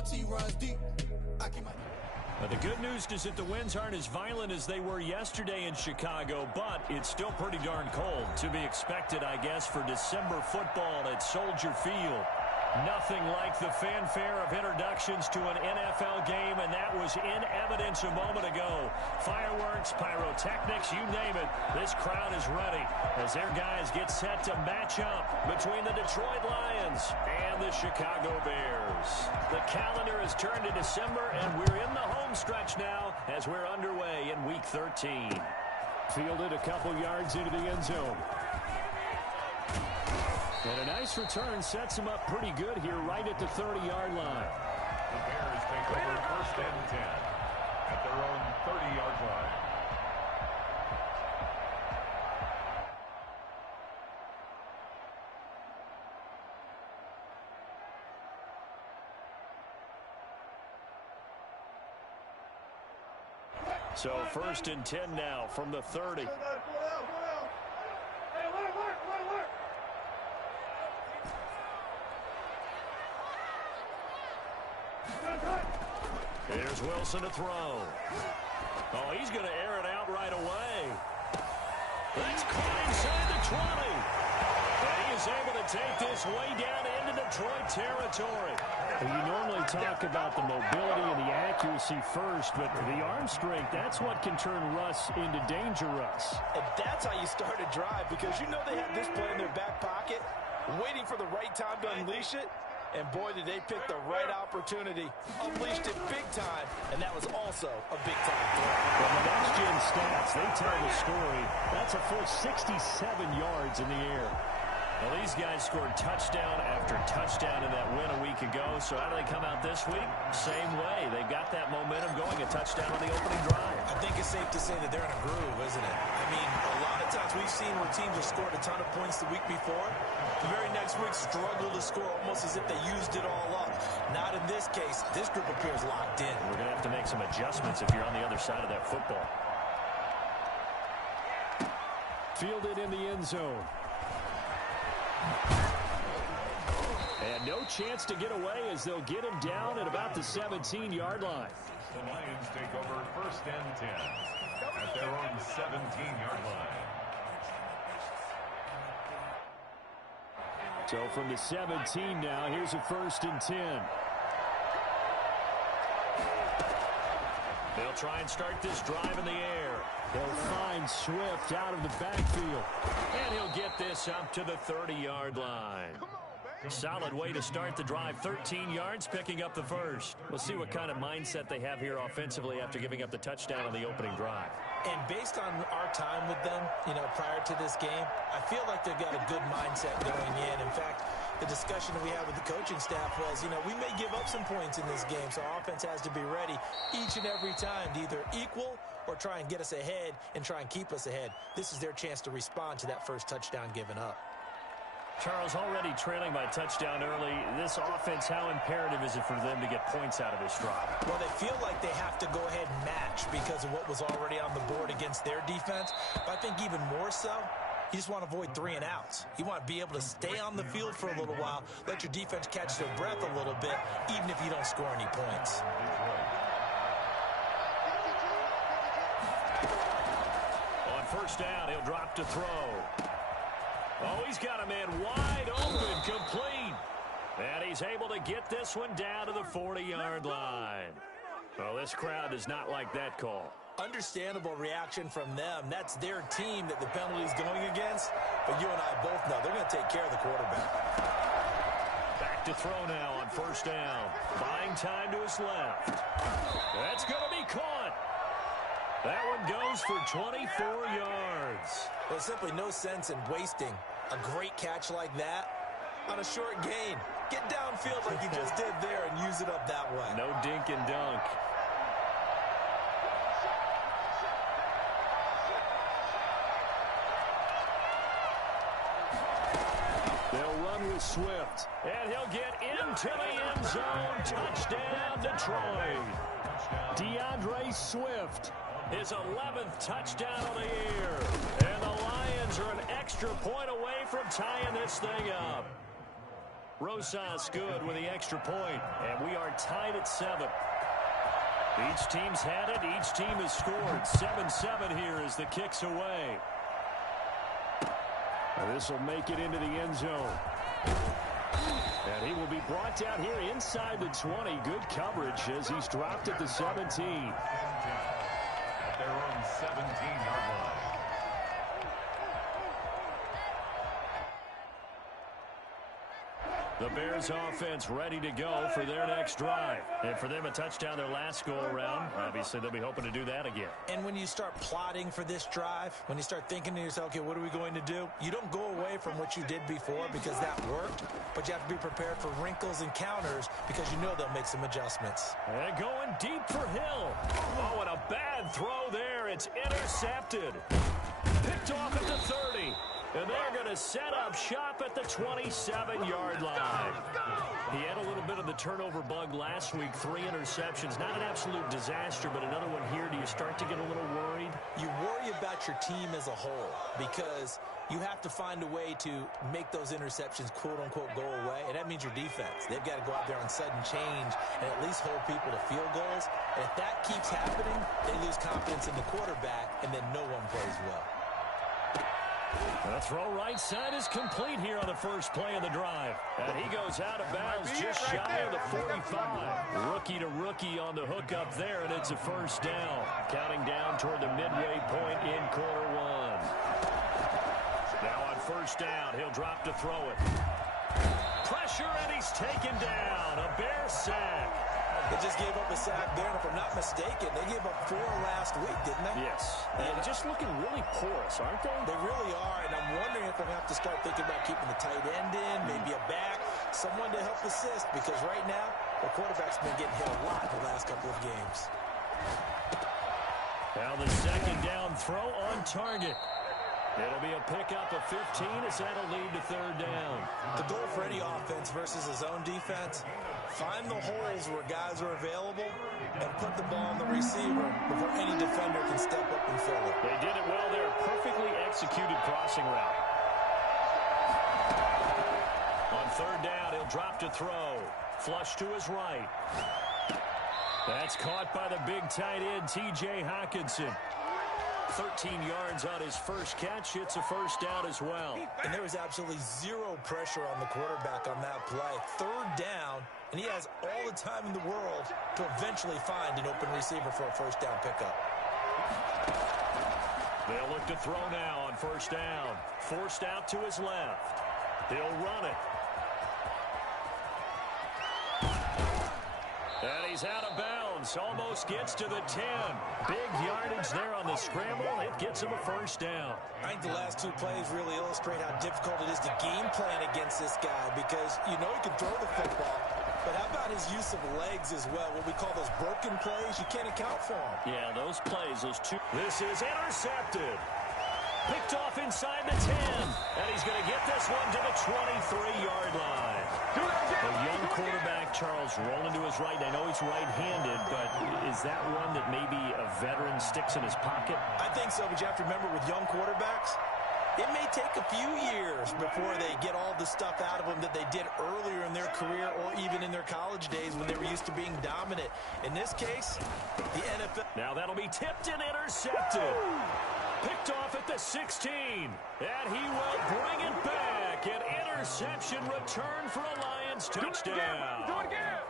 loyalty runs deep. The good news is that the winds aren't as violent as they were yesterday in Chicago, but it's still pretty darn cold. To be expected, I guess, for December football at Soldier Field. Nothing like the fanfare of introductions to an NFL game, and that was in evidence a moment ago. Fireworks, pyrotechnics, you name it. This crowd is ready as their guys get set to match up between the Detroit Lions and the Chicago Bears. The calendar has turned to December, and we're in the home stretch now as we're underway in Week 13. Fielded a couple yards into the end zone. And a nice return sets him up pretty good here right at the 30-yard line. The Bears take over 1st and 10 at their own 30-yard line. So 1st and 10 now from the 30. Here's Wilson to throw. Oh, he's going to air it out right away. That's caught inside the 20. And he is able to take this way down into Detroit territory. You normally talk about the mobility and the accuracy first, but the arm strength, that's what can turn Russ into danger, Russ. And that's how you start a drive, because you know they have this play in their back pocket, waiting for the right time to unleash it. And boy, did they pick the right opportunity. Unleashed it big time, and that was also a big-time throw. Well, the next-gen stats, they tell the story. That's a full 67 yards in the air. Well, these guys scored touchdown after touchdown in that win a week ago. So how do they come out this week? Same way. They got that momentum going, a touchdown on the opening drive. I think it's safe to say that they're in a groove, isn't it? I mean, a lot of times we've seen where teams have scored a ton of points the week before. The very next week struggle to score almost as if they used it all up. Not in this case. This group appears locked in. We're going to have to make some adjustments if you're on the other side of that football. Fielded in the end zone. And no chance to get away as they'll get him down at about the 17-yard line. The Lions take over 1st and 10 at their own 17-yard line. So from the 17 now, here's a 1st and 10. They'll try and start this drive in the air. They'll find Swift out of the backfield. And he'll get this up to the 30-yard line. Solid way to start the drive. 13 yards, picking up the first. We'll see what kind of mindset they have here offensively after giving up the touchdown on the opening drive. And based on our time with them, prior to this game, I feel like they've got a good mindset going in. In fact, the discussion that we had with the coaching staff was, we may give up some points in this game, so our offense has to be ready each and every time to either equal or try and get us ahead and try and keep us ahead. This is their chance to respond to that first touchdown given up. Charles, already trailing by touchdown early. This offense, how imperative is it for them to get points out of this drive? Well, they feel like they have to go ahead and match because of what was already on the board against their defense. But I think even more so, you just want to avoid 3 and outs. You want to be able to stay on the field for a little while, let your defense catch their breath a little bit, even if you don't score any points. On 1st down, he'll drop to throw. Oh, he's got a man wide open, complete. And he's able to get this one down to the 40-yard line. Well, this crowd does not like that call. Understandable reaction from them. That's their team that the penalty's going against. But you and I both know they're going to take care of the quarterback. Back to throw now on 1st down. Buying time to his left. That's going to be caught. That one goes for 24 yards. There's simply no sense in wasting a great catch like that on a short gain. Get downfield like you just did there and use it up that way. No dink and dunk. They'll run with Swift. And he'll get into the end zone. Touchdown, Detroit. DeAndre Swift. His 11th touchdown of the year. And the Lions are an extra point away from tying this thing up. Rosas good with the extra point, and we are tied at 7. Each team's had it. Each team has scored. 7-7 here as the kick's away. This will make it into the end zone. And he will be brought down here inside the 20. Good coverage as he's dropped at the 17. At their own 17-yard line. The Bears offense ready to go for their next drive. And for them, a touchdown their last go-around. Obviously, they'll be hoping to do that again. And when you start plotting for this drive, when you start thinking to yourself, okay, what are we going to do? You don't go away from what you did before because that worked, but you have to be prepared for wrinkles and counters because you know they'll make some adjustments. And going deep for Hill. Oh, and a bad throw there. It's intercepted. Picked off at the 30. And they're going to set up shop at the 27-yard line. He had a little bit of the turnover bug last week, 3 interceptions. Not an absolute disaster, but another one here. Do you start to get a little worried? You worry about your team as a whole because you have to find a way to make those interceptions, quote-unquote, go away, and that means your defense. They've got to go out there on sudden change and at least hold people to field goals. And if that keeps happening, they lose confidence in the quarterback, and then no one plays well. The throw right side is complete here on the first play of the drive. And he goes out of bounds just shy of the 45. Rookie to rookie on the hook up there, and it's a first down. Counting down toward the midway point in quarter 1. Now on first down, he'll drop to throw it. Pressure, and he's taken down. A Bears sack. They just gave up a sack there, and if I'm not mistaken, they gave up 4 last week, didn't they? Yes. And just looking really porous, aren't they? They really are, and I'm wondering if they're going to have to start thinking about keeping the tight end in, maybe a back, someone to help assist, because right now, the quarterback's been getting hit a lot the last couple of games. Now the second down throw on target. It'll be a pickup of 15 as that'll lead to third down. The goal for any offense versus a zone defense, find the holes where guys are available and put the ball on the receiver before any defender can step up and fill it. They did it well there. Perfectly executed crossing route. On third down, he'll drop to throw. Flush to his right. That's caught by the big tight end, T.J. Hockenson. 13 yards on his first catch. It's a first down as well. And there was absolutely zero pressure on the quarterback on that play. Third down, and he has all the time in the world to eventually find an open receiver for a first down pickup. They'll look to throw now on first down. Forced out to his left. He'll run it. And he's out of bounds. Almost gets to the 10. Big yardage there on the scramble. It gets him a first down. I think the last 2 plays really illustrate how difficult it is to game plan against this guy because you know he can throw the football. But how about his use of legs as well? What we call those broken plays, you can't account for them. Yeah, those plays, those 2. This is intercepted. Picked off inside the 10. And he's going to get this one to the 23-yard line. The young quarterback, Charles, rolling to his right. I know he's right-handed, but is that one that maybe a veteran sticks in his pocket? I think so, but you have to remember with young quarterbacks, it may take a few years before they get all the stuff out of them that they did earlier in their career or even in their college days when they were used to being dominant. In this case, the NFL. Now that'll be tipped and intercepted. Picked off at the 16. And he will bring it back. An interception return for a Lions touchdown. Do it again.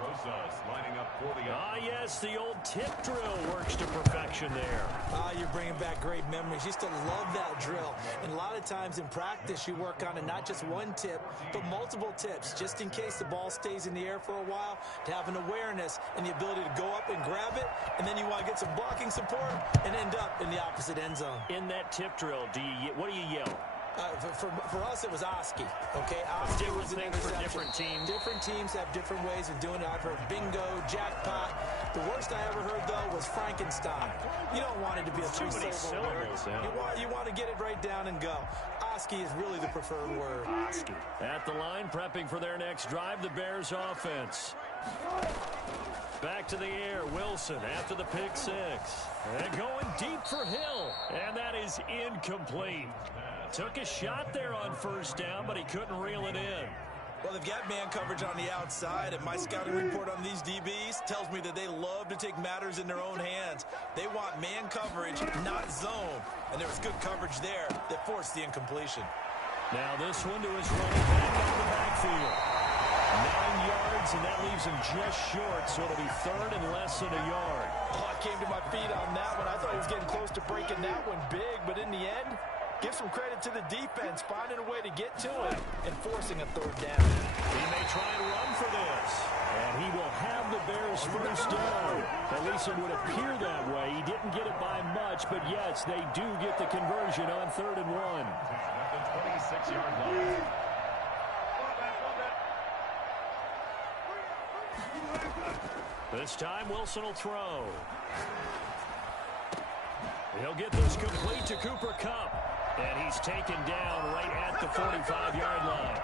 Rosas lining up for the yes, the old tip drill works to perfection there. You're bringing back great memories. Used to love that drill. And a lot of times in practice, you work on it, not just one tip, but multiple tips, just in case the ball stays in the air for a while, to have an awareness and the ability to go up and grab it, and then you want to get some blocking support and end up in the opposite end zone. In that tip drill, what do you yell? For us, it was Oski. Okay, Oski was an for different teams. Different teams have different ways of doing it. I've heard bingo, jackpot. The worst I ever heard, though, was Frankenstein. You don't want it to be a 3-syllable word. You want to get it right down and go. Oski is really the preferred word. Oski. At the line, prepping for their next drive, the Bears offense. Back to the air, Wilson after the pick 6. And going deep for Hill. And that is incomplete. Took a shot there on first down, but he couldn't reel it in. Well, they've got man coverage on the outside, and my scouting report on these DBs tells me that they love to take matters in their own hands. They want man coverage, not zone. And there was good coverage there that forced the incompletion. Now this one to his running back out of the backfield. 9 yards, and that leaves him just short, so it'll be third and less than a yard. Oh, I came to my feet on that one. I thought he was getting close to breaking that one big, but in the end, give some credit to the defense, finding a way to get to it and forcing a third down. He may try and run for this. And he will have the Bears first down. At least it would appear that way. He didn't get it by much, but yes, they do get the conversion on 3rd and 1. At the 26-yard line. This time, Wilson will throw. He'll get this complete to Cooper Kupp. And he's taken down right at the 45-yard line.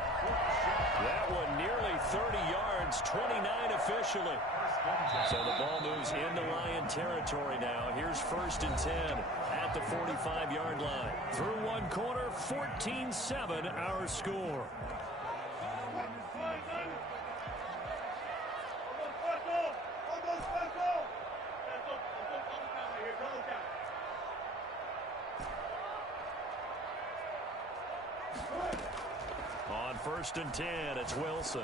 That one nearly 30 yards, 29 officially. So the ball moves into Lion territory now. Here's 1st and 10 at the 45-yard line. Through one quarter, 14-7 our score. On 1st and 10, it's Wilson.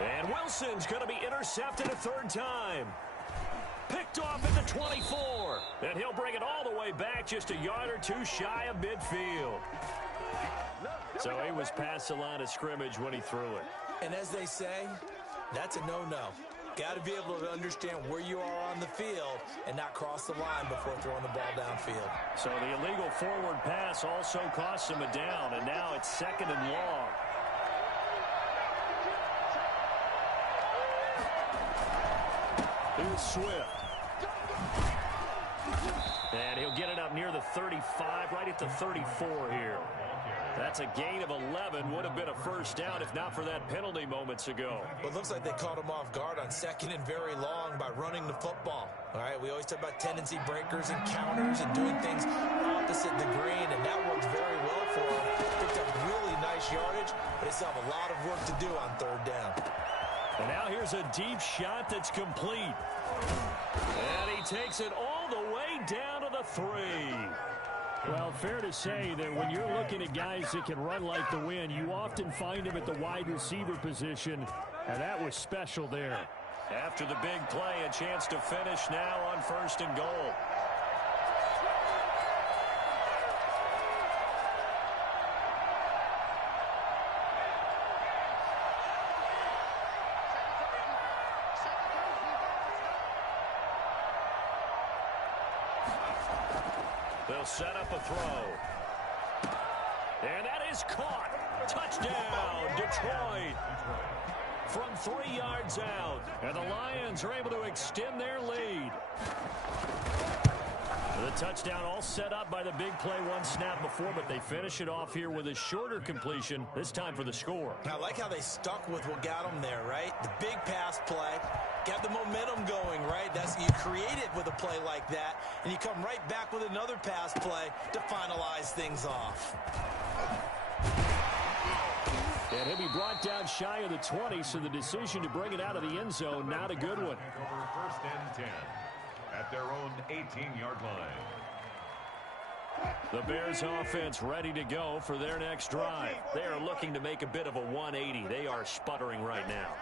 And Wilson's going to be intercepted a 3rd time. Picked off at the 24. And he'll bring it all the way back just a yard or two shy of midfield. So he was past the line of scrimmage when he threw it. And as they say, that's a no-no. Got to be able to understand where you are on the field and not cross the line before throwing the ball downfield. So the illegal forward pass also costs him a down, and now it's 2nd and long. Here's Swift. And he'll get it up near the 35, right at the 34 here. That's a gain of 11. Would have been a first down if not for that penalty moments ago. Well, it looks like they caught him off guard on 2nd and very long by running the football. All right, we always talk about tendency breakers and counters and doing things opposite the green, and that worked very well for him. Picked up really nice yardage, but they still have a lot of work to do on 3rd down. And now here's a deep shot that's complete. And he takes it all the way down to the 3. Well, fair to say that when you're looking at guys that can run like the wind, you often find them at the wide receiver position, and that was special there. After the big play, a chance to finish now on 1st and goal. They'll set up a throw. And that is caught. Touchdown, Detroit. From 3 yards out. And the Lions are able to extend their lead. The touchdown all set up by the big play one snap before, but they finish it off here with a shorter completion, this time for the score. I like how they stuck with what got them there, right? The big pass play, got the momentum going, right? You create it with a play like that, and you come right back with another pass play to finalize things off. And he'll be brought down shy of the 20, so the decision to bring it out of the end zone, not a good one. 1st and 10 at their own 18-yard line. The Bears offense ready to go for their next drive. They are looking to make a bit of a 180. They are sputtering right now.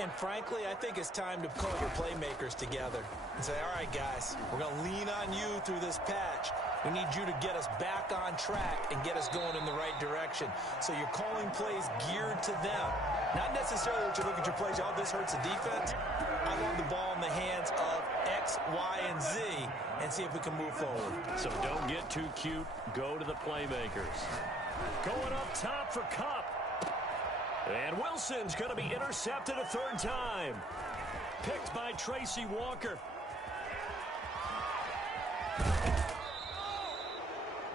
And frankly, I think it's time to call your playmakers together and say, all right, guys, we're going to lean on you through this patch. We need you to get us back on track and get us going in the right direction. So you're calling plays geared to them. Not necessarily that you look at your plays, oh, this hurts the defense. I want the ball in the hands of X, Y, and Z and see if we can move forward. So don't get too cute. Go to the playmakers. Going up top for Kupp. And Wilson's going to be intercepted a 3rd time. Picked by Tracy Walker.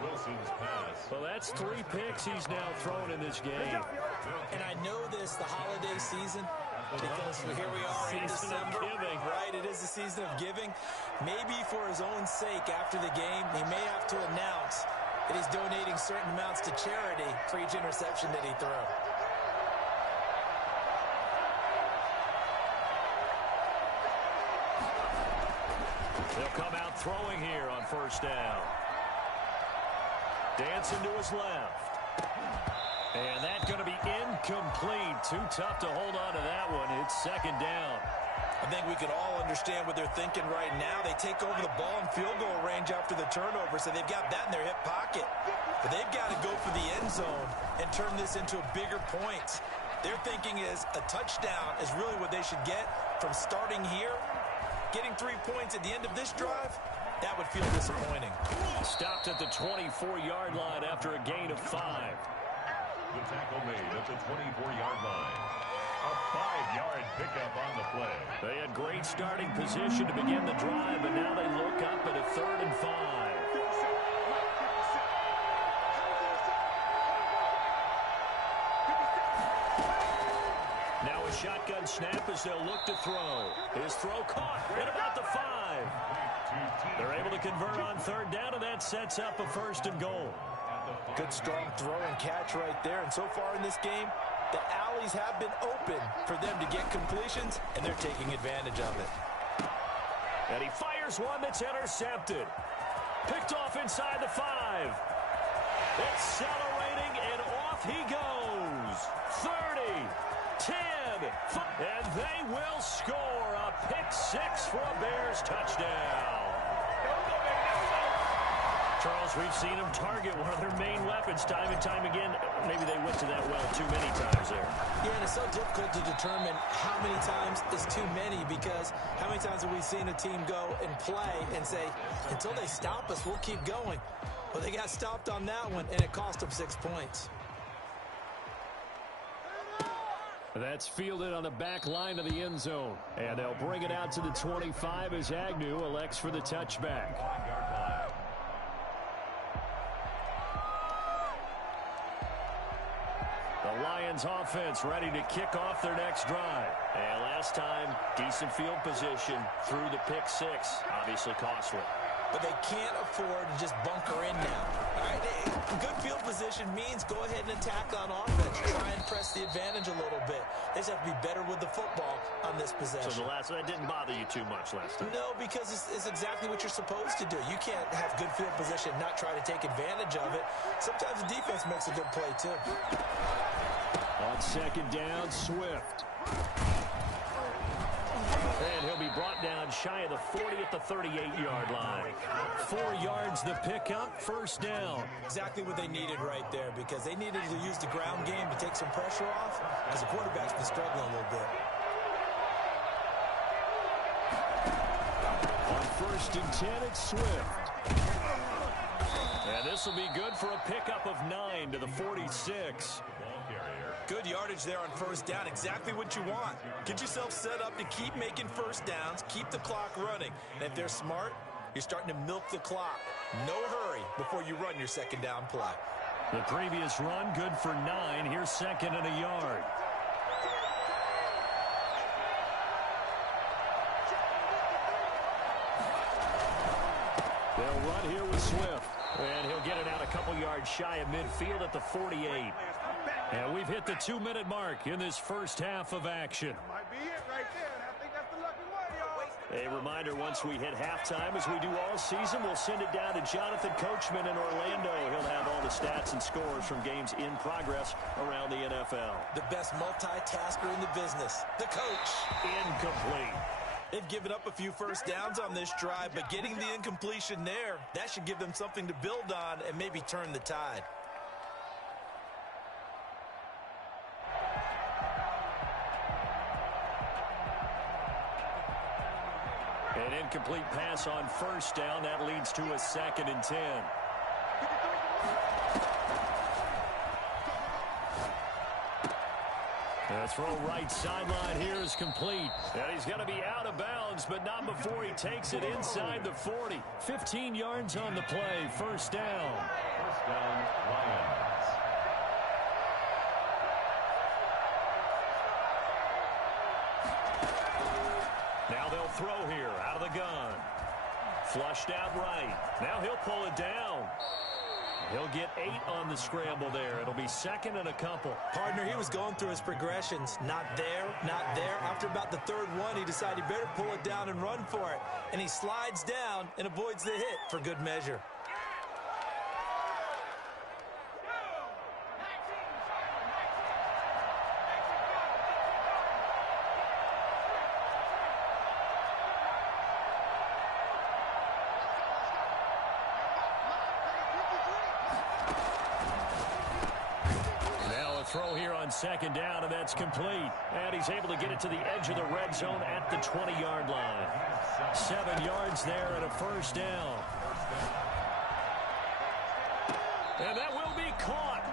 Wilson's pass. Well, that's 3 picks he's now thrown in this game. And I know this, the holiday season, because here we are in December, right? It is the season of giving. Maybe for his own sake after the game, he may have to announce that he's donating certain amounts to charity for each interception that he threw. They'll come out throwing here on first down. Dancing to his left. And that's going to be incomplete. Too tough to hold on to that one. It's second down. I think we can all understand what they're thinking right now. They take over the ball in field goal range after the turnover, so they've got that in their hip pocket. But they've got to go for the end zone and turn this into a bigger point. Their thinking is a touchdown is really what they should get from starting here. Getting 3 points at the end of this drive, that would feel disappointing. Stopped at the 24-yard line after a gain of 5. The tackle made at the 24-yard line. A 5-yard pickup on the play. They had great starting position to begin the drive, and now they look up at a 3rd and 5. Now a shotgun snap as they'll look to throw. His throw caught at about the 5. They're able to convert on 3rd down, and that sets up a 1st and goal. Good strong throw and catch right there. And so far in this game, the alleys have been open for them to get completions, and they're taking advantage of it. And he fires one that's intercepted. Picked off inside the 5. Accelerating, and off he goes. 30, 10, 5. And they will score a pick 6 for a Bears touchdown. Charles, we've seen them target one of their main weapons time and time again. Maybe they went to that well too many times there. Yeah, and it's so difficult to determine how many times is too many, because how many times have we seen a team go and play and say, until they stop us, we'll keep going. Well, they got stopped on that one, and it cost them 6 points. That's fielded on the back line of the end zone. And they'll bring it out to the 25 as Agnew elects for the touchback. The Lions offense ready to kick off their next drive. And last time, decent field position through the pick 6. Obviously costly. But they can't afford to just bunker in now. All right, good field position means go ahead and attack on offense. Try and press the advantage a little bit. They just have to be better with the football on this possession. So that didn't bother you too much last time? No, because it's exactly what you're supposed to do. You can't have good field position and not try to take advantage of it. Sometimes the defense makes a good play, too. On second down, Swift. And he'll be brought down shy of the 40 at the 38-yard line. 4 yards the pickup, 1st down. Exactly what they needed right there, because they needed to use the ground game to take some pressure off, because the quarterback's been struggling a little bit. On 1st and 10, it's Swift. And this will be good for a pickup of 9 to the 46. Good yardage there on 1st down. Exactly what you want. Get yourself set up to keep making 1st downs, keep the clock running. And if they're smart, you're starting to milk the clock. No hurry before you run your 2nd down play. The previous run, good for 9. Here's 2nd and a yard. They'll run here with Swift. And he'll get it out a couple yards shy of midfield at the 48. And we've hit the 2-minute mark in this first half of action. Might be it right there, and I think that's the lucky one, y'all. A reminder, once we hit halftime, as we do all season, we'll send it down to Jonathan Coachman in Orlando. He'll have all the stats and scores from games in progress around the NFL. The best multitasker in the business, the coach. Incomplete. They've given up a few 1st downs on this drive, but getting the incompletion there, that should give them something to build on and maybe turn the tide. An incomplete pass on 1st down. That leads to a 2nd and 10. The throw right sideline here is complete. And he's going to be out of bounds, but not before he takes it inside the 40. 15 yards on the play. 1st down. 1st down, Lions. Now they'll throw here out of the gun. Flushed out right. Now he'll pull it down. He'll get 8 on the scramble there. It'll be second and a couple. Partner, he was going through his progressions. Not there, not there. After about the third one, he decided he better pull it down and run for it. And he slides down and avoids the hit for good measure. Throw here on second down, and that's complete. And he's able to get it to the edge of the red zone at the 20-yard line. 7 yards there and a first down. And that will be caught,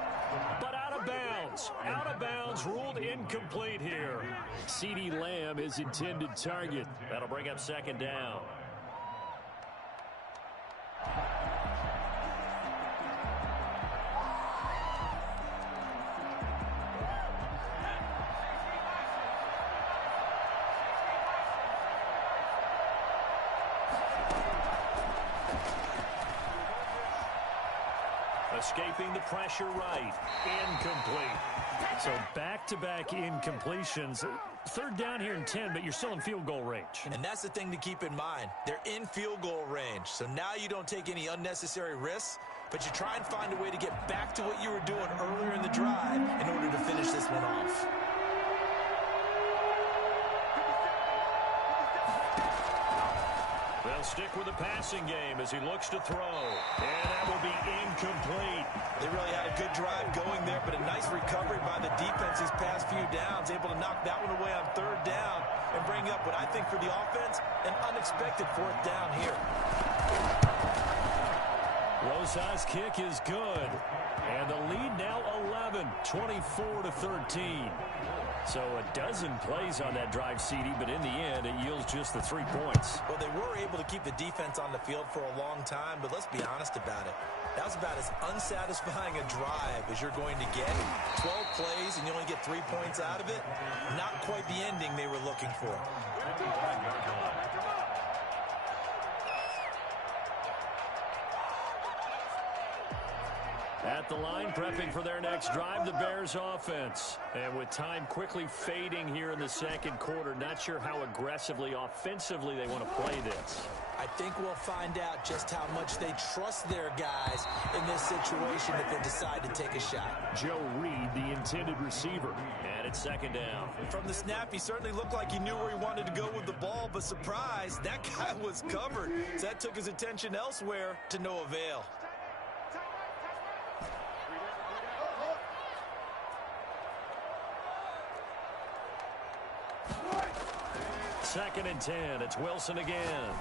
but out of bounds. Out of bounds, ruled incomplete here. CeeDee Lamb, his intended target. That'll bring up second down. Escaping the pressure right. Incomplete. So back-to-back incompletions. Third down here and 10, but you're still in field goal range. And that's the thing to keep in mind. They're in field goal range. So now you don't take any unnecessary risks, but you try and find a way to get back to what you were doing earlier in the drive in order to finish this one off. They'll stick with the passing game as he looks to throw. And that will be incomplete. They really had a good drive going there, but a nice recovery by the defense these past few downs, able to knock that one away on third down and bring up what I think for the offense, an unexpected fourth down here. Rosas' kick is good. And the lead now 11, 24-13. So a dozen plays on that drive, CeeDee, but in the end, it yields just the 3 points. Well, they were able to keep the defense on the field for a long time, but let's be honest about it. That was about as unsatisfying a drive as you're going to get. 12 plays and you only get 3 points out of it. Not quite the ending they were looking for. At the line, prepping for their next drive, the Bears offense. And with time quickly fading here in the second quarter, not sure how aggressively, offensively they want to play this. I think we'll find out just how much they trust their guys in this situation if they decide to take a shot. Joe Reed, the intended receiver. And it's second down. From the snap, he certainly looked like he knew where he wanted to go with the ball, but surprise, that guy was covered. So that took his attention elsewhere to no avail. Second and 10. It's Wilson again.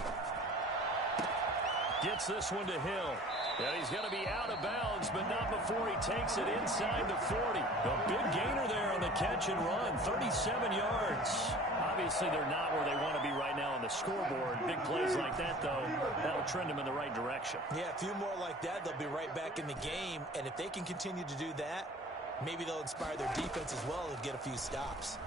Gets this one to Hill. And he's going to be out of bounds, but not before he takes it inside the 40. A big gainer there on the catch and run. 37 yards. Obviously, they're not where they want to be right now on the scoreboard. Big plays like that, though, that'll trend them in the right direction. Yeah, a few more like that, they'll be right back in the game. And if they can continue to do that, maybe they'll inspire their defense as well and get a few stops.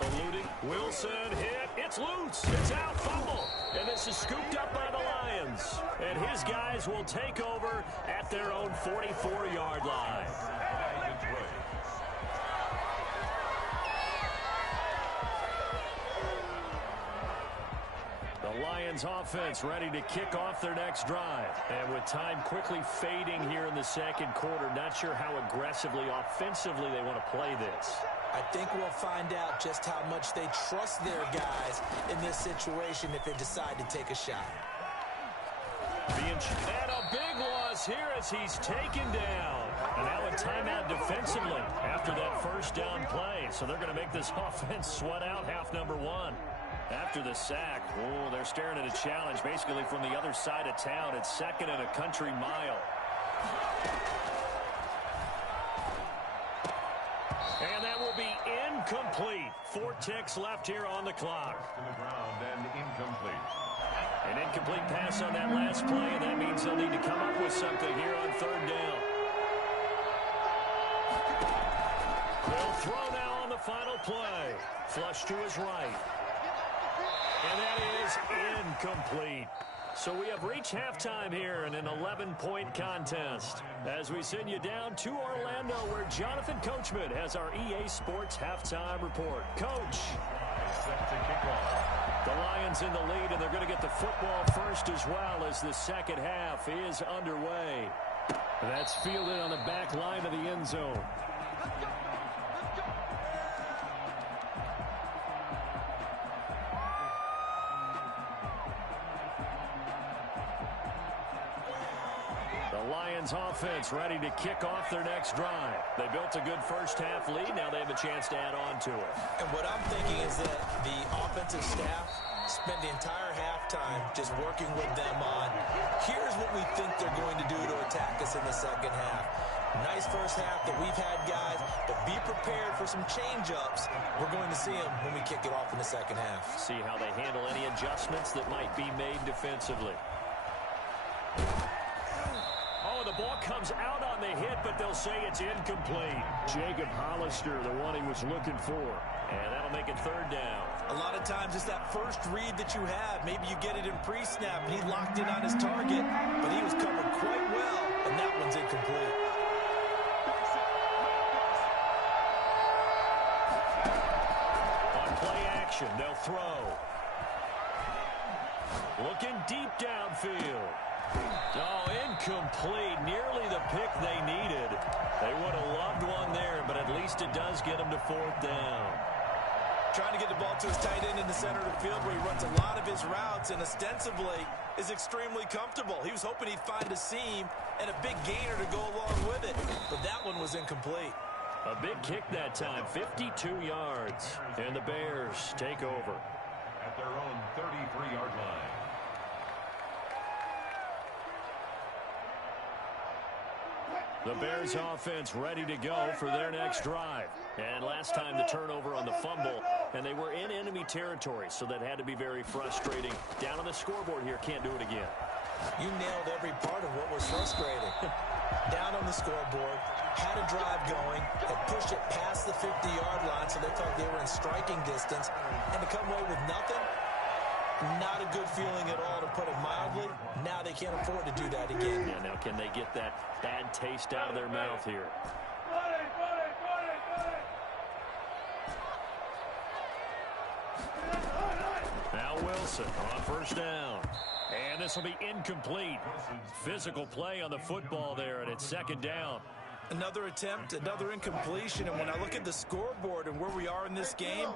Eluding. Wilson hit. It's loose. It's out. Fumble. And this is scooped up by the Lions. And his guys will take over at their own 44-yard line. The Lions offense ready to kick off their next drive. And with time quickly fading here in the second quarter, not sure how aggressively, offensively they want to play this. I think we'll find out just how much they trust their guys in this situation if they decide to take a shot. And a big loss here as he's taken down. And now a timeout defensively after that first down play. So they're going to make this offense sweat out half number one. After the sack, oh, they're staring at a challenge basically from the other side of town. It's second and a country mile. And that will be incomplete. 4 ticks left here on the clock. To the ground and incomplete. An incomplete pass on that last play, and that means they'll need to come up with something here on third down. They'll throw now on the final play. Flush to his right. And that is incomplete. So we have reached halftime here in an 11-point contest. As we send you down to Orlando, where Jonathan Coachman has our EA Sports halftime report. Coach. Set to kick off. The Lions in the lead, and they're going to get the football first as well as the second half is underway. That's fielded on the back line of the end zone. Offense ready to kick off their next drive. They built a good first half lead. Now they have a chance to add on to it. And what I'm thinking is that the offensive staff spent the entire halftime just working with them on, here's what we think they're going to do to attack us in the second half. Nice first half that we've had, guys, but be prepared for some change-ups. We're going to see them when we kick it off in the second half. See how they handle any adjustments that might be made defensively. The ball comes out on the hit, but they'll say it's incomplete. Jacob Hollister, the one he was looking for. And that'll make it third down. A lot of times it's that first read that you have. Maybe you get it in pre-snap, and he locked in on his target, but he was covered quite well, and that one's incomplete. On play action, they'll throw. Looking deep downfield. Oh, incomplete. Nearly the pick they needed. They would have loved one there, but at least it does get them to fourth down. Trying to get the ball to his tight end in the center of the field where he runs a lot of his routes and ostensibly is extremely comfortable. He was hoping he'd find a seam and a big gainer to go along with it, but that one was incomplete. A big kick that time, 52 yards. And the Bears take over. At their own 33-yard line. The Bears offense ready to go for their next drive. And last time the turnover on the fumble, and they were in enemy territory, so that had to be very frustrating. Down on the scoreboard here, can't do it again. You nailed every part of what was frustrating. Down on the scoreboard, had a drive going, had pushed it past the 50-yard line, so they felt they were in striking distance, and to come away with nothing, not a good feeling at all, to put it mildly. Now they can't afford to do that again. Yeah, now can they get that bad taste out of their mouth here? Now Wilson on first down. And this will be incomplete. Physical play on the football there, and it's second down. Another attempt, another incompletion, and when I look at the scoreboard and where we are in this game,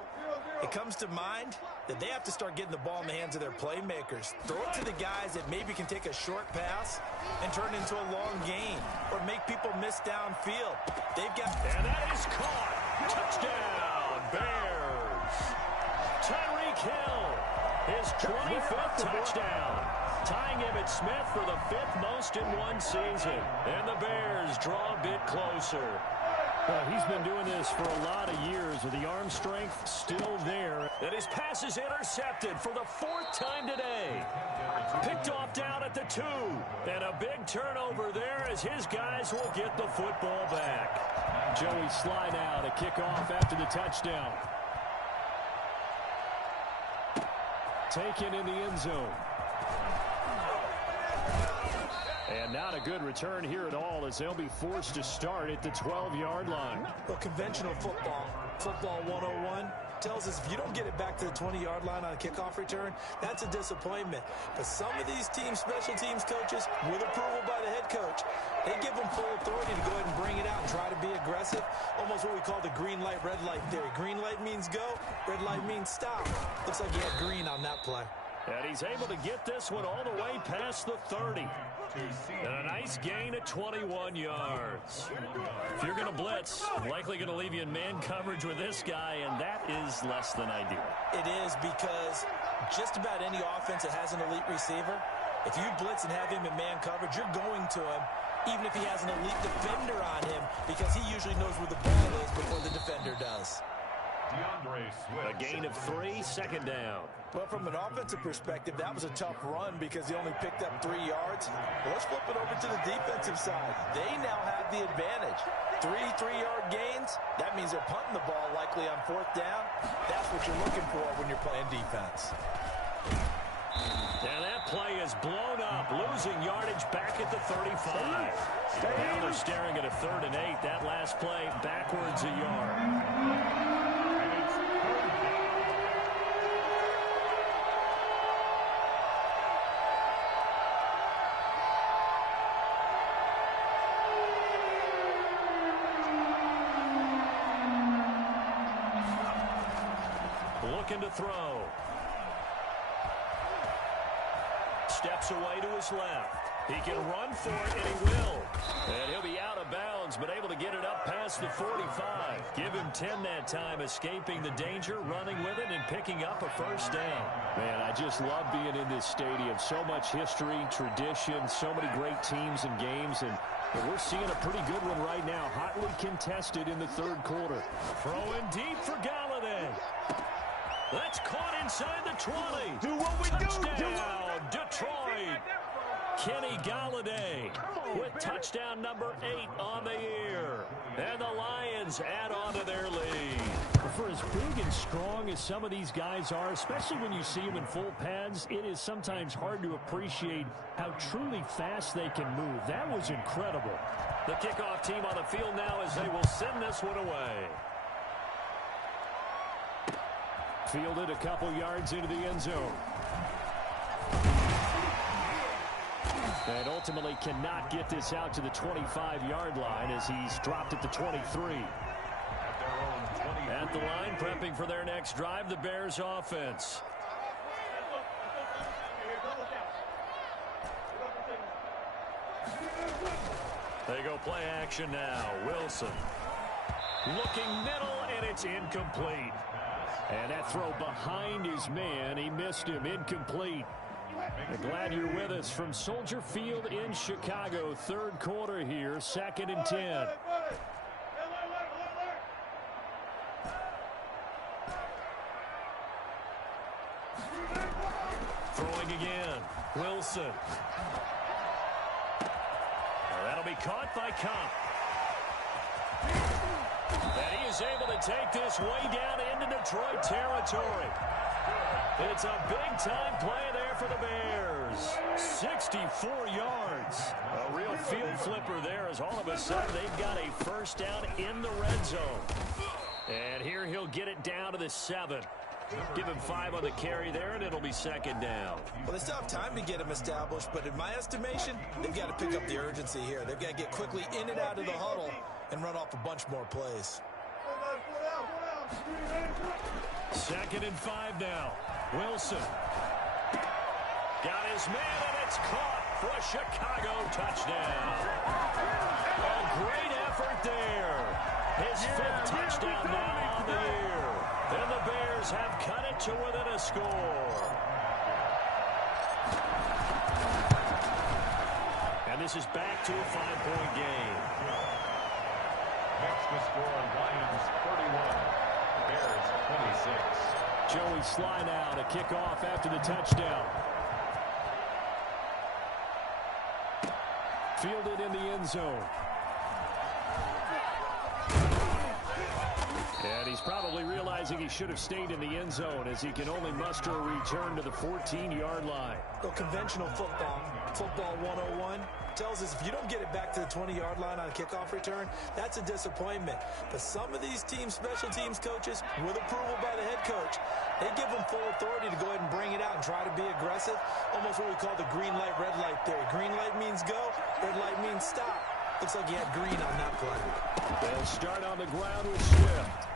it comes to mind that they have to start getting the ball in the hands of their playmakers. Throw it to the guys that maybe can take a short pass and turn it into a long gain or make people miss downfield. They've got... And that is caught. Touchdown, Bears. Tyreek Hill, his 25th touchdown. Tying Emmitt Smith for the 5th most in one season. And the Bears draw a bit closer. Well, he's been doing this for a lot of years with the arm strength still there. And his pass is intercepted for the 4th time today. Picked off down at the 2. And a big turnover there as his guys will get the football back. Joey slide out, a kickoff after the touchdown. Taken in the end zone. And not a good return here at all as they'll be forced to start at the 12-yard line. Well, conventional football 101, tells us if you don't get it back to the 20-yard line on a kickoff return, that's a disappointment. But some of these special teams coaches, with approval by the head coach, they give them full authority to go ahead and bring it out and try to be aggressive. Almost what we call the green light, red light theory. Green light means go, red light means stop. Looks like he had green on that play. And he's able to get this one all the way past the 30. And a nice gain at 21 yards. If you're going to blitz, likely going to leave you in man coverage with this guy, and that is less than ideal. It is, because just about any offense that has an elite receiver, if you blitz and have him in man coverage, you're going to him, even if he has an elite defender on him, because he usually knows where the ball is before the defender does. A gain of 3, second down. Well, from an offensive perspective, that was a tough run because he only picked up 3 yards. Well, let's flip it over to the defensive side. They now have the advantage. 3 3-yard gains, that means they're punting the ball likely on 4th down. That's what you're looking for when you're playing defense. And that play is blown up, losing yardage back at the 35. Now they're staring at a 3rd and 8. That last play backwards a yard. Looking to throw. Steps away to his left. He can run for it, and he will. And he'll be out of bounds, but able to get it up past the 45. Give him 10 that time, escaping the danger, running with it, and picking up a first down. Man, I just love being in this stadium. So much history, tradition, so many great teams and games, and we're seeing a pretty good one right now. Hotly contested in the 3rd quarter. Throwing deep for Galladay. That's caught inside the 20. Do what we Touchdown, Detroit. Kenny Galladay with touchdown number 8 on the year. And the Lions add on to their lead. For as big and strong as some of these guys are, especially when you see them in full pads, it is sometimes hard to appreciate how truly fast they can move. That was incredible. The kickoff team on the field now as they will send this one away. Fielded a couple yards into the end zone. And ultimately cannot get this out to the 25-yard line as he's dropped at the 23. At the line, prepping for their next drive, the Bears offense. They go play action now. Wilson looking middle, and it's incomplete. And that throw behind his man, he missed him, incomplete. We're glad you're with us from Soldier Field in Chicago. 3rd quarter here, 2nd and 10. Throwing again. Wilson. That'll be caught by Kopp. And he is able to take this way down into Detroit territory. It's a big-time play there for the Bears. 64 yards. A real field flipper there as all of a sudden they've got a first down in the red zone. And here he'll get it down to the 7. Give him 5 on the carry there, and it'll be 2nd down. Well, they still have time to get him established, but in my estimation, they've got to pick up the urgency here. They've got to get quickly in and out of the huddle and run off a bunch more plays. 2nd and 5 now. Wilson. Got his man, and it's caught for a Chicago touchdown. A great effort there. His 5th touchdown now on the year. And the Bears have cut it to within a score. And this is back to a 5-point game. Next to score, Lions 31, Bears 26. Joey Sly now to kick off after the touchdown. Fielded in the end zone. And he's probably realizing he should have stayed in the end zone as he can only muster a return to the 14-yard line. Well, conventional football 101, tells us if you don't get it back to the 20-yard line on a kickoff return, that's a disappointment. But some of these teams, special teams coaches, with approval by the head coach, they give them full authority to go ahead and bring it out and try to be aggressive, almost what we call the green light, red light theory. Green light means go, red light means stop. Looks like he had green on that play. They'll start on the ground with Swift.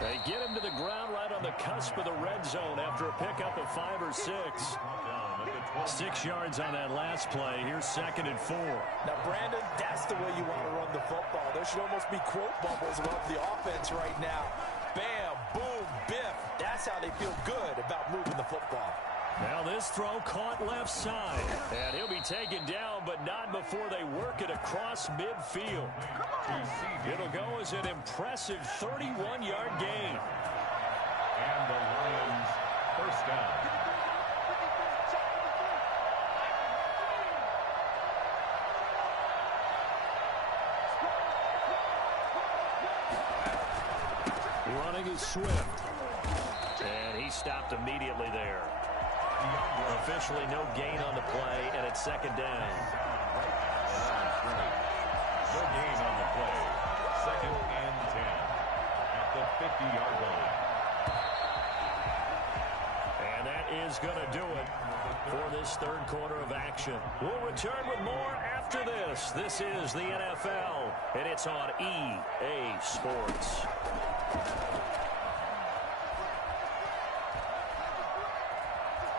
They get him to the ground right on the cusp of the red zone after a pickup of 5 or 6. 6 yards on that last play. Here's 2nd and 4. Now, Brandon, that's the way you want to run the football. There should almost be quote bubbles above the offense right now. Bam, boom, biff. That's how they feel good about moving the football. Now this throw caught left side. And he'll be taken down, but not before they work it across midfield. It'll go as an impressive 31-yard gain. And the Lions first down. Running is Swift. And he stopped immediately there. Officially no gain on the play, and it's second down. No gain on the play. 2nd and 10 at the 50-yard line. And that is going to do it for this third quarter of action. We'll return with more after this. This is the NFL, and it's on EA Sports.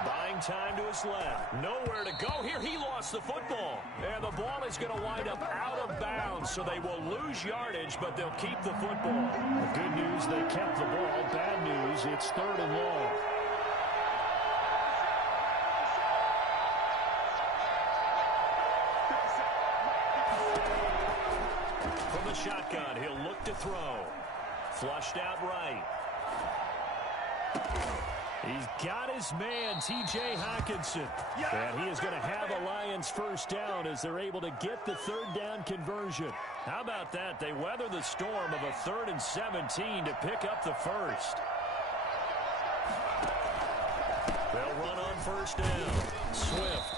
Buying time to his left. Nowhere to go here. He lost the football. And the ball is going to wind up out of bounds, so they will lose yardage, but they'll keep the football. The good news, they kept the ball. Bad news, it's 3rd and long. From the shotgun, he'll look to throw. Flushed out right. He's got his man, T.J. Hockenson. And he is going to have a Lions first down as they're able to get the 3rd down conversion. How about that? They weather the storm of a 3rd and 17 to pick up the first. They'll run on first down. Swift.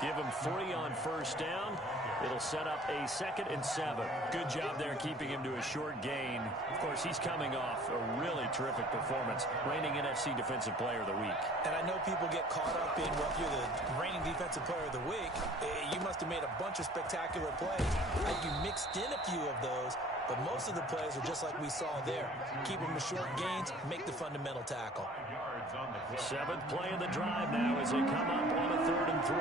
Give him 3 on first down. It'll set up a 2nd and 7. Good job there keeping him to a short gain. Of course, he's coming off a really terrific performance, reigning NFC Defensive Player of the Week. And I know people get caught up in, well, if you're the reigning Defensive Player of the Week, you must have made a bunch of spectacular plays. You mixed in a few of those, but most of the plays are just like we saw there. Keep them to short gains, make the fundamental tackle. 7th play of the drive now as they come up on a 3rd and 3.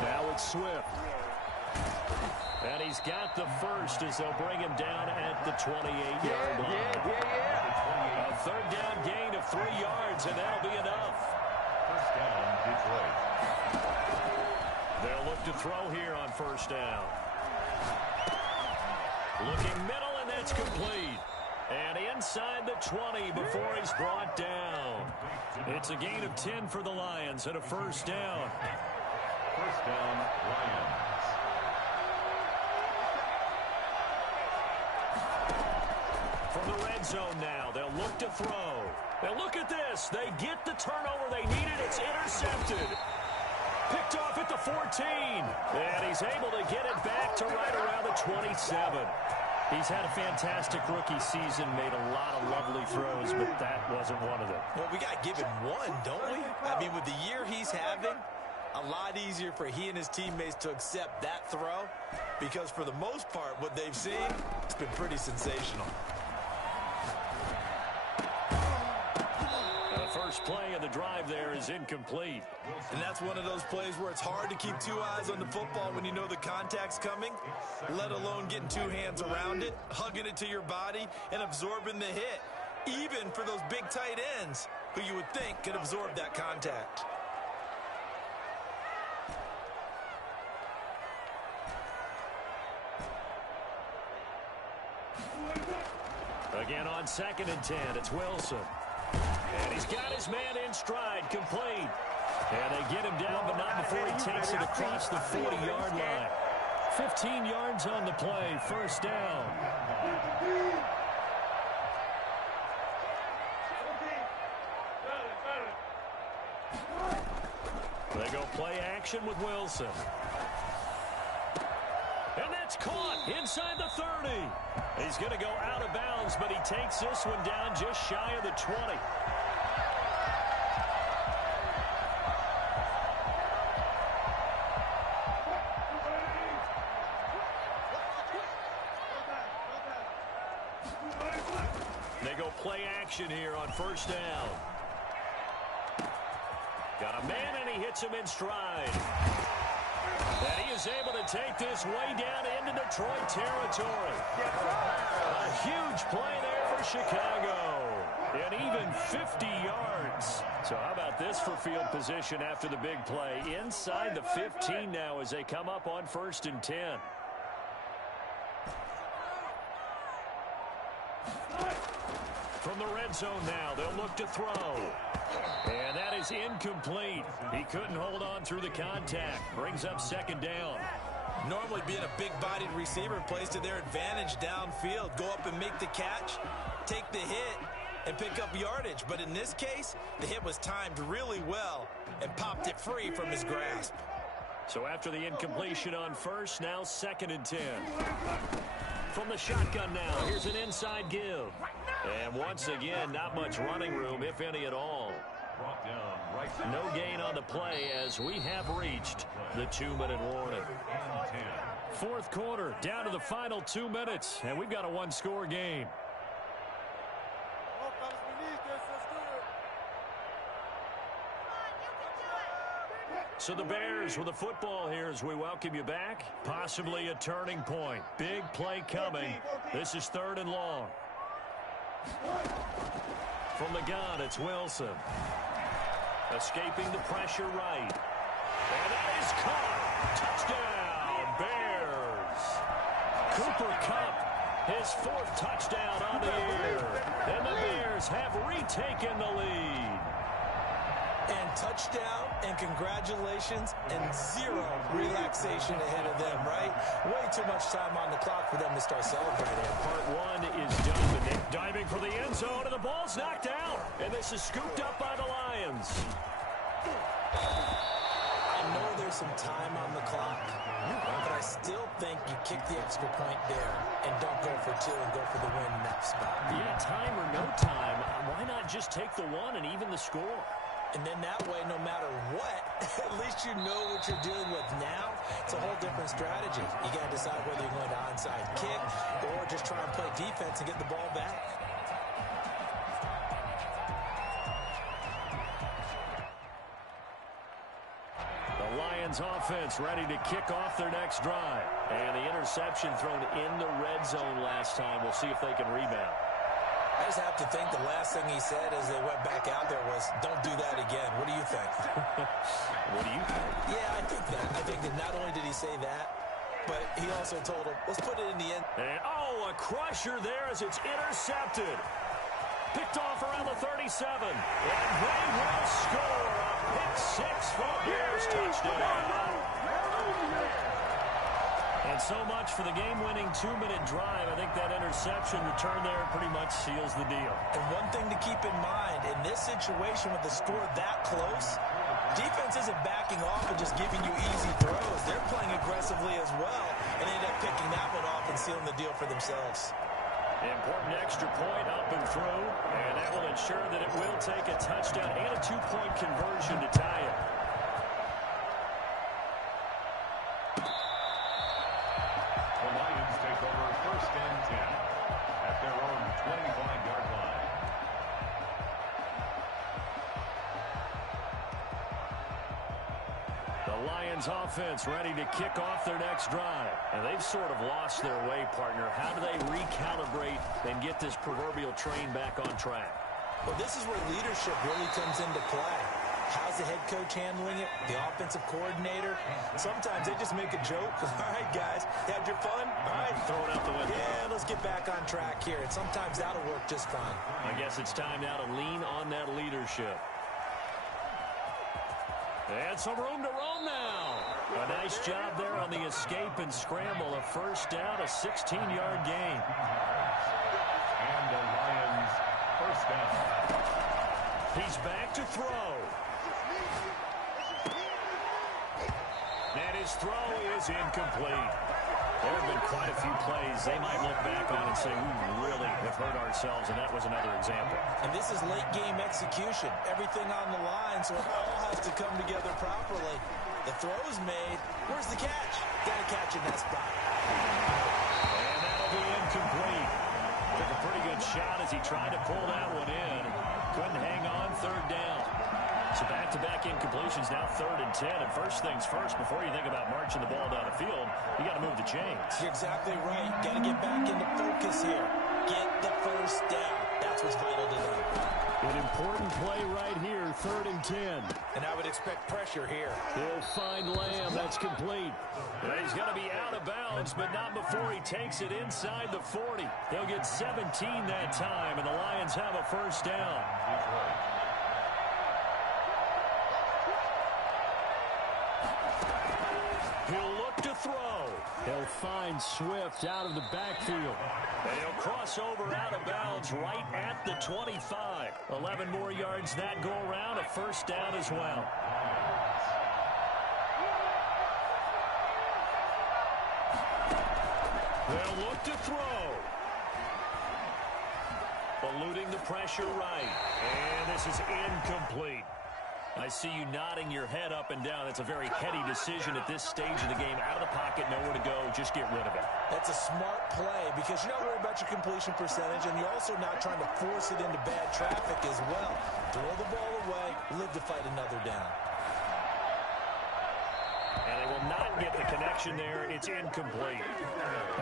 Now it's Swift. And he's got the first as they'll bring him down at the 28-yard line. A 3rd down gain of 3 yards, and that'll be enough. First down, Detroit. They'll look to throw here on first down. Looking middle, and that's complete. And inside the 20 before he's brought down. It's a gain of 10 for the Lions and a first down. First down, Lions. From the red zone now, they'll look to throw. Now look at this. They get the turnover they needed. It's intercepted. Picked off at the 14. And he's able to get it back to right around the 27. He's had a fantastic rookie season, made a lot of lovely throws, but that wasn't one of them. Well, we got to give him one, don't we? I mean, with the year he's having, a lot easier for he and his teammates to accept that throw because for the most part, what they've seen, it's been pretty sensational. The first play of the drive there is incomplete. And that's one of those plays where it's hard to keep 2 eyes on the football when you know the contact's coming, let alone getting 2 hands around it, hugging it to your body, and absorbing the hit, even for those big tight ends who you would think could absorb that contact. Again on 2nd and 10, it's Wilson. And he's got his man in stride, complete. And they get him down, but not before he takes it across the 40-yard line. 15 yards on the play, first down. They go play action with Wilson. And that's caught inside the 30. He's going to go out of bounds, but he takes this one down just shy of the 20. They go play action here on first down. Got a man, and he hits him in stride. And he is able to take this way down into Detroit territory. A huge play there for Chicago. And even 50 yards. So how about this for field position after the big play? Inside the 15 now as they come up on 1st and 10. From the red zone now, they'll look to throw. And that is incomplete. He couldn't hold on through the contact. Brings up 2nd down. Normally being a big-bodied receiver plays to their advantage downfield. Go up and make the catch, take the hit, and pick up yardage. But in this case, the hit was timed really well and popped it free from his grasp. So after the incompletion on first, now 2nd and 10. From the shotgun now, here's an inside give. And once again, not much running room, if any at all. No gain on the play as we have reached the 2-minute warning. 4th quarter, down to the final 2 minutes, and we've got a one-score game. So the Bears with the football here as we welcome you back. Possibly a turning point. Big play coming. This is 3rd and long. From the gun, it's Wilson. Escaping the pressure right. And that is caught. Touchdown, Bears. Cooper Kupp, his 4th touchdown on the year. And the Bears have retaken the lead. And touchdown and congratulations and 0 relaxation ahead of them, right? Way too much time on the clock for them to start celebrating. Part 1 is done. Nick diving for the end zone, and the ball's knocked out. And this is scooped up by the Lions. I know there's some time on the clock, but I still think you kick the extra point there and don't go for 2 and go for the win in that spot. Yeah, time or no time, why not just take the 1 and even the score? And then that way, no matter what, at least you know what you're dealing with now. It's a whole different strategy. You got to decide whether you're going to onside kick or just try and play defense and get the ball back. The Lions offense ready to kick off their next drive. And the interception thrown in the red zone last time. We'll see if they can rebound. I just have to think the last thing he said as they went back out there was, don't do that again. What do you think? What do you think? Yeah, I think that. I think that not only did he say that, but he also told him, let's put it in the end. And, oh, a crusher there as it's intercepted. Picked off around the 37. And they will score a pick 6 for a Bears touchdown. And so much for the game-winning 2-minute drive. I think that interception return there pretty much seals the deal. And one thing to keep in mind, in this situation with the score that close, defense isn't backing off and just giving you easy throws. They're playing aggressively as well and end up picking that one off and sealing the deal for themselves. Important extra point up and through, and that will ensure that it will take a touchdown and a 2-point conversion to tie it. Offense ready to kick off their next drive. And they've sort of lost their way, partner. How do they recalibrate and get this proverbial train back on track? Well, this is where leadership really comes into play. How's the head coach handling it? The offensive coordinator? Sometimes they just make a joke. All right, guys, you had your fun? All right. Throw it out the window. Yeah, let's get back on track here. And sometimes that'll work just fine. I guess it's time now to lean on that leadership. And some room to roam now. A nice job there on the escape and scramble. A first down, a 16-yard gain. And the Lions first down. He's back to throw. And his throw is incomplete. There have been quite a few plays they might look back on and say, we really have hurt ourselves, and that was another example. And this is late game execution. Everything on the line, so it all has to come together properly. The throw's made. Where's the catch? Got to catch in that spot. And that'll be incomplete. Took a pretty good shot as he tried to pull that one in. Couldn't hang on, 3rd down. So back-to-back incompletions, now 3rd and 10. And first things first, before you think about marching the ball down the field, you got to move the chains. You're exactly right. Got to get back into focus here. Get the first down. That's what's vital to them. An important play right here, 3rd and 10. And I would expect pressure here. He'll find Lamb. That's complete. And he's going to be out of bounds, but not before he takes it inside the 40. They'll get 17 that time, and the Lions have a first down. He'll look to throw. He'll find Swift out of the backfield. And he'll cross over out of bounds right at the 25. 11 more yards that go around, a first down as well. They'll look to throw. Eluding the pressure right. And this is incomplete. I see you nodding your head up and down. That's a very heady decision at this stage of the game. Out of the pocket, nowhere to go. Just get rid of it. That's a smart play because you're not worried about your completion percentage, and you're also not trying to force it into bad traffic as well. Throw the ball away, live to fight another down. And they will not get the connection there. It's incomplete.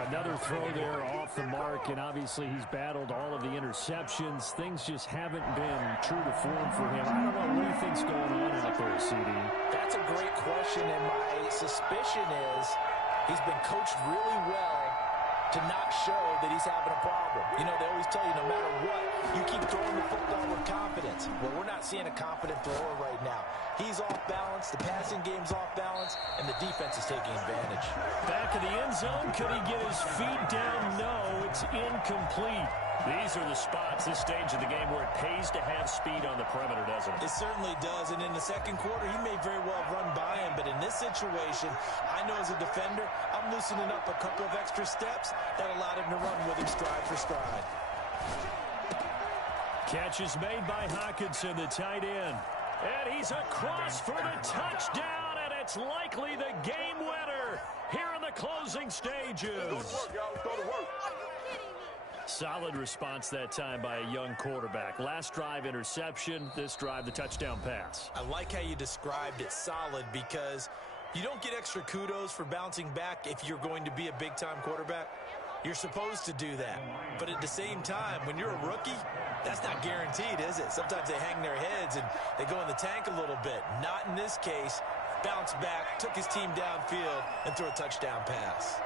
Another throw there off the mark, and obviously he's battled all of the interceptions. Things just haven't been true to form for him. I don't know what he thinks going on out there, CD. That's a great question, and my suspicion is he's been coached really well to not show that he's having a problem. You know, they always tell you no matter what, you keep throwing the football with confidence. Well, we're not seeing a confident thrower right now. He's off balance, the passing game's off balance, and the defense is taking advantage. Back of the end zone, could he get his feet down? No, it's incomplete. These are the spots, this stage of the game, where it pays to have speed on the perimeter, doesn't it? It certainly does, and in the second quarter, he may very well run by him, but in this situation, I know as a defender, I'm loosening up a couple of extra steps that allowed him to run with him stride for stride. Catch is made by Hawkinson, the tight end. And he's across for the touchdown, and it's likely the game winner here in the closing stages. Solid response that time by a young quarterback. Last drive, interception. This drive, the touchdown pass. I like how you described it, solid, because you don't get extra kudos for bouncing back if you're going to be a big-time quarterback. You're supposed to do that. But at the same time, when you're a rookie, that's not guaranteed, is it? Sometimes they hang their heads and they go in the tank a little bit. Not in this case. Bounce back, took his team downfield, and threw a touchdown pass.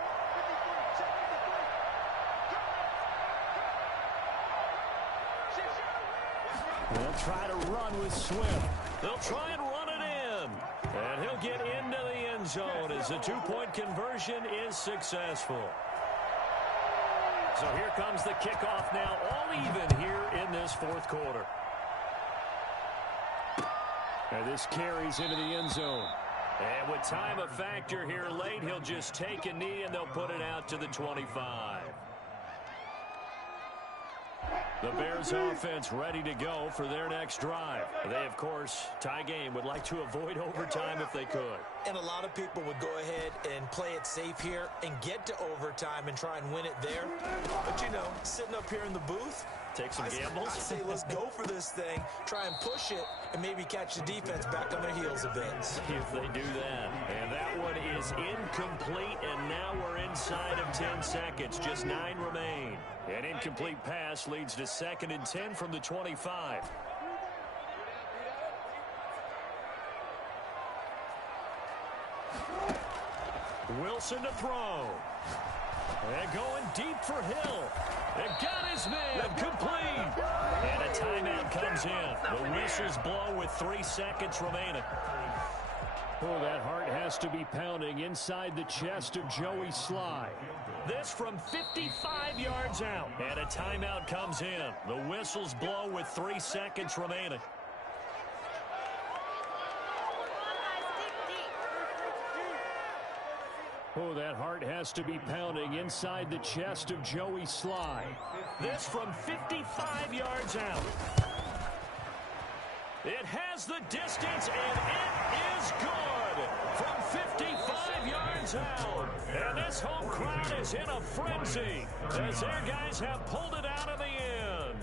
They'll try to run with Swift. They'll try and run it in. And he'll get into the end zone as the two-point conversion is successful. So here comes the kickoff now, all even here in this fourth quarter. And this carries into the end zone. And with time a factor here late, he'll just take a knee and they'll put it out to the 25. The Bears offense ready to go for their next drive. They, of course, tie game, would like to avoid overtime if they could. And a lot of people would go ahead and play it safe here and get to overtime and try and win it there. But, you know, sitting up here in the booth, take some gambles. I say let's go for this thing, try and push it, and maybe catch the defense back on their heels a bit. See if they do that. And that one is incomplete, and now we're inside of 10 seconds. Just 9 remain. An incomplete pass leads to 2nd and 10 from the 25. Wilson to throw. And going deep for Hill. It got his man complete. And a timeout comes in. The whistles blow with 3 seconds remaining. Oh, that heart has to be pounding inside the chest of Joey Sly. This from 55 yards out. And a timeout comes in. The whistles blow with 3 seconds remaining. Oh, that heart has to be pounding inside the chest of Joey Sly. This from 55 yards out. It has the distance, and it is good from 55 yards out. And this home crowd is in a frenzy as their guys have pulled it out of the end.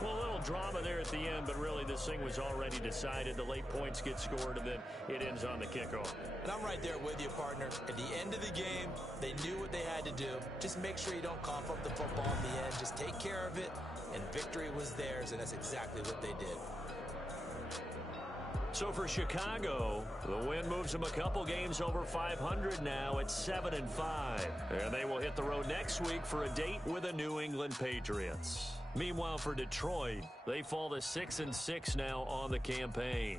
Well, a little drama there at the end, but really this thing was already decided. The late points get scored, and then it ends on the kickoff. And I'm right there with you, partner. At the end of the game, they knew what they had to do. Just make sure you don't cough up the football in the end. Just take care of it, and victory was theirs, and that's exactly what they did. So for Chicago, the win moves them a couple games over 500 now at 7-5. And they will hit the road next week for a date with the New England Patriots. Meanwhile, for Detroit, they fall to 6-6 now on the campaign.